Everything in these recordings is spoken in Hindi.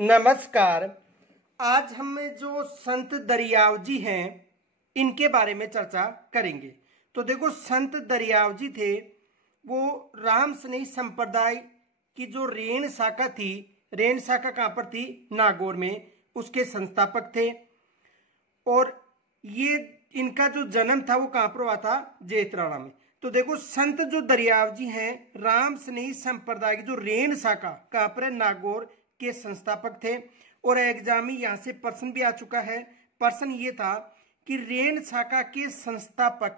नमस्कार। आज हम जो संत दरियाव जी हैं इनके बारे में चर्चा करेंगे। तो देखो, संत दरियाव जी थे वो राम स्नेही संप्रदाय की जो रेण शाखा थी। रेण शाखा कहाँ पर थी? नागौर में। उसके संस्थापक थे। और ये इनका जो जन्म था वो कहाँ पर हुआ था? जेतराणा में। तो देखो, संत जो दरियाव जी हैं राम स्नेही संप्रदाय की जो रेण शाखा कहाँ पर है? नागौर के संस्थापक थे। और एग्जाम में यहां से प्रश्न भी आ चुका है। प्रश्न ये था कि रेण शाखा के संस्थापक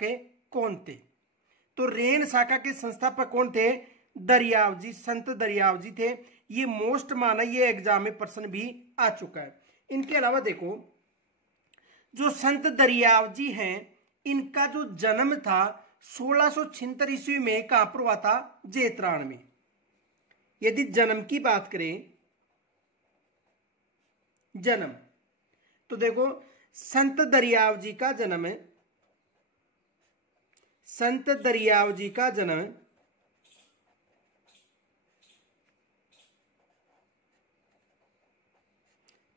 कौन थे? तो रेण शाखा के संस्थापक कौन थे? दरियाव जी, संत दरियाव जी थे। ये मोस्ट माना, ये एग्जाम में प्रश्न भी आ चुका है। इनके अलावा देखो, जो संत दरियाव जी हैं इनका जो जन्म था 1676 ईस्वी में कहां पर हुआ था? जेतराण में। यदि जन्म की बात करें, जन्म, तो देखो संत दरियाव जी का जन्म है, संत दरियाव जी का जन्म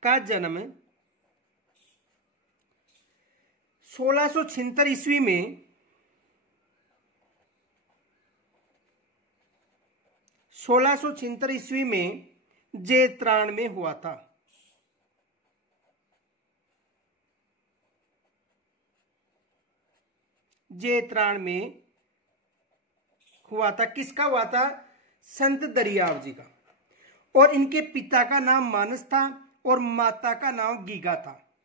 का जन्म 1676 ईस्वी में 1676 ईस्वी में जेतराण में हुआ था। जेतराण में हुआ था। किसका हुआ था? संत दरियाव जी का। और इनके पिता का नाम मानस था और माता का नाम गीगा था।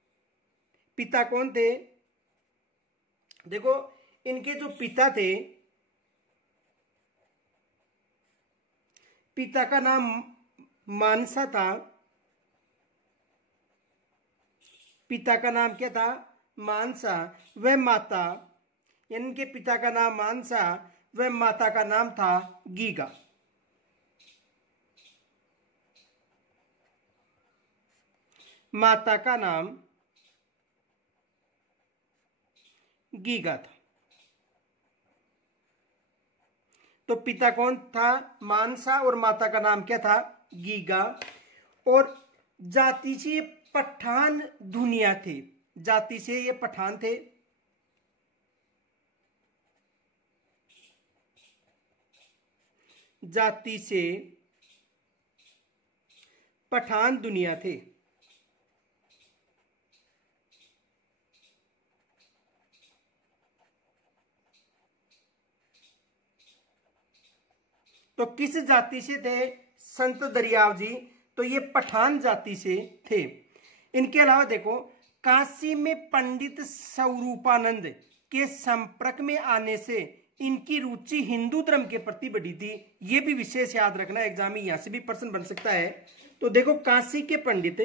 पिता कौन थे? देखो, इनके जो पिता थे, पिता का नाम मानसा था। पिता का नाम क्या था? मानसा। वह माता, यानी इनके पिता का नाम मानसा, वह माता का नाम था गीगा। माता का नाम गीगा था। तो पिता कौन था? मानसा। और माता का नाम क्या था? गीगा। और जाति से ये पठान दुनिया थे। जाति से ये पठान थे। जाति से पठान दुनिया थे। तो किस जाति से थे संत दरियाव जी? तो ये पठान जाति से थे। इनके अलावा देखो, काशी में पंडित स्वरूपानंद के संपर्क में आने से इनकी रुचि हिंदू धर्म के प्रति बढ़ी थी। ये भी विशेष याद रखना, एग्जाम में यहां से भी प्रश्न बन सकता है। तो देखो, काशी के पंडित,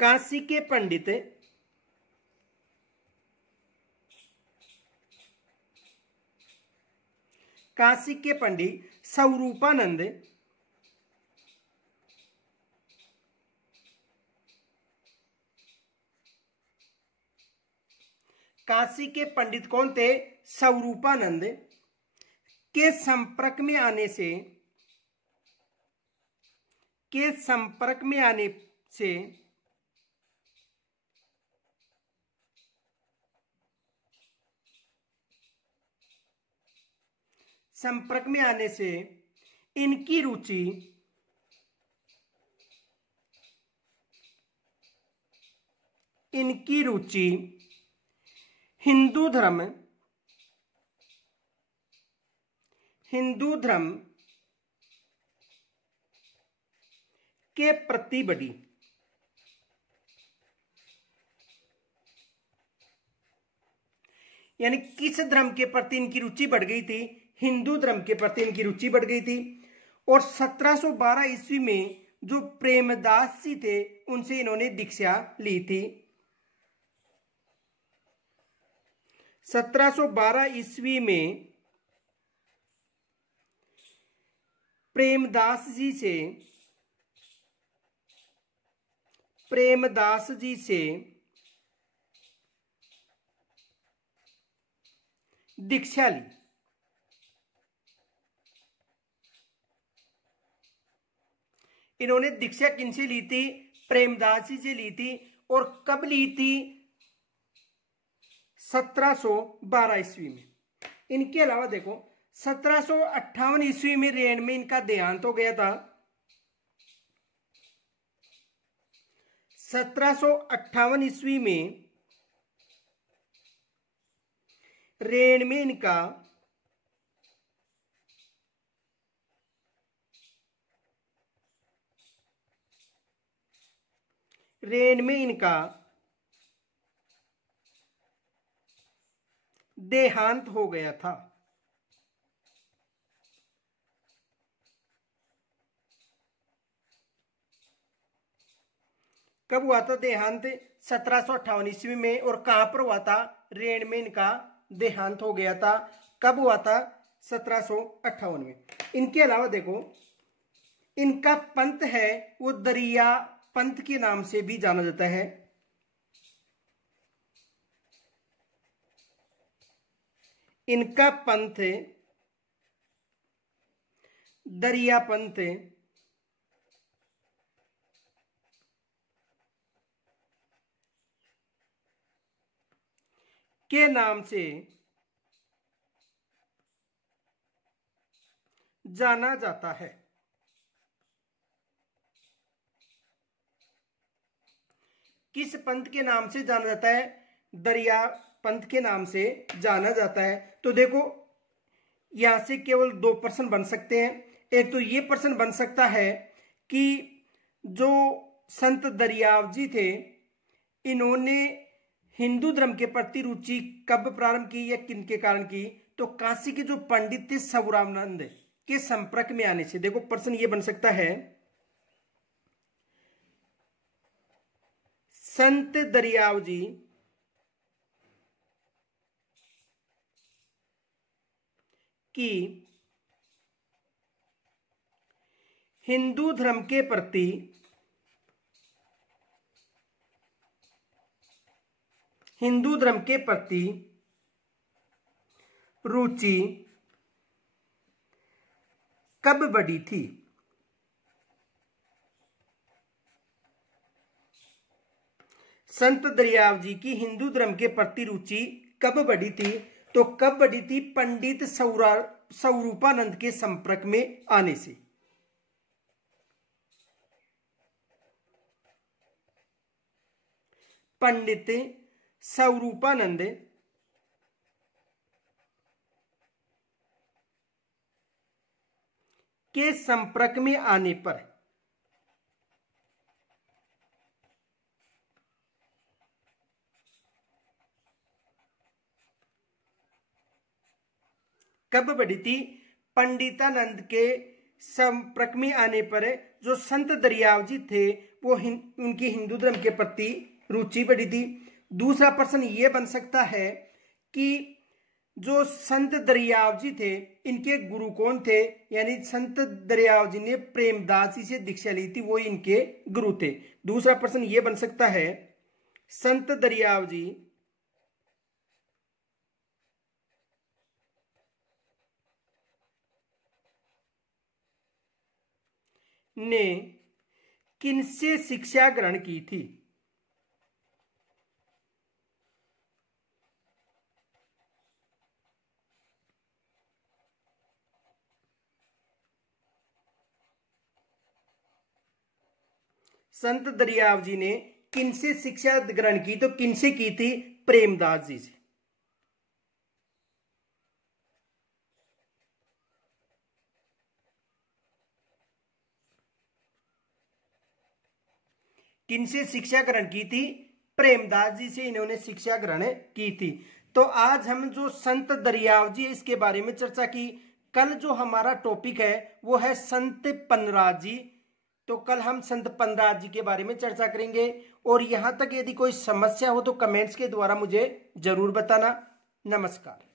काशी के पंडित काशी के पंडित स्वरूपानंद काशी के पंडित कौन थे? स्वरूपानंद के संपर्क में आने से, के संपर्क में आने से संपर्क में आने से इनकी रुचि हिंदू धर्म के प्रति बढ़ी। यानी किस धर्म के प्रति इनकी रुचि बढ़ गई थी? हिंदू धर्म के प्रति इनकी रुचि बढ़ गई थी। और 1712 ईस्वी में जो प्रेमदास जी थे उनसे इन्होंने दीक्षा ली थी। 1712 ईस्वी में प्रेमदास जी से दीक्षा ली। इन्होंने दीक्षा किनसे ली थी? प्रेमदास जी से ली थी। और कब ली थी? 1712 ईस्वी में। इनके अलावा देखो 1758 ईस्वी में रेन में इनका देहांत हो गया था। 1758 ईस्वी में रेन में इनका देहांत हो गया था। कब हुआ था देहांत? 1758 ईस्वी में। और कहां पर हुआ था? रेन में इनका देहांत हो गया था। कब हुआ था? 1758 में। इनके अलावा देखो इनका पंथ है वो दरिया पंथ के नाम से भी जाना जाता है। इनका पंथ दरिया पंथ के नाम से जाना जाता है। किस पंथ के नाम से जाना जाता है? दरिया पंथ के नाम से जाना जाता है। तो देखो यहां से केवल दो प्रश्न बन सकते हैं। एक तो ये प्रश्न बन सकता है कि जो संत दरियाव जी थे इन्होंने हिंदू धर्म के प्रति रुचि कब प्रारंभ की या किनके कारण की? तो काशी के जो पंडित थे सवरानंद के संपर्क में आने से। देखो प्रश्न ये बन सकता है संत दरियाव जी की हिंदू धर्म के प्रति रुचि कब बढ़ी थी? संत दरियाव जी की हिंदू धर्म के प्रति रुचि कब बढ़ी थी? तो कब बढ़ी थी? पंडित स्वरूपानंद के संपर्क में आने से। पंडित स्वरूपानंद के संपर्क में आने पर कब बढ़ी थी? पंडितानंद के संपर्क में आने पर जो संत दरियाव जी थे वो उनकी हिंदू धर्म के प्रति रुचि बढ़ी थी। दूसरा प्रश्न ये बन सकता है कि जो संत दरियाव जी थे इनके गुरु कौन थे? यानी संत दरियाव जी ने प्रेमदास जी से दीक्षा ली थी, वो इनके गुरु थे। दूसरा प्रश्न ये बन सकता है संत दरियाव जी ने किनसे शिक्षा ग्रहण की थी? संत दरियाव जी ने किनसे शिक्षा ग्रहण की? तो किनसे की थी? प्रेमदास जी से। किनसे शिक्षा ग्रहण की थी? प्रेमदास जी से इन्होंने शिक्षा ग्रहण की थी। तो आज हम जो संत दरियाव जी इसके बारे में चर्चा की। कल जो हमारा टॉपिक है वो है संत पन्नराज जी। तो कल हम संत पन्नराज जी के बारे में चर्चा करेंगे। और यहां तक यदि कोई समस्या हो तो कमेंट्स के द्वारा मुझे जरूर बताना। नमस्कार।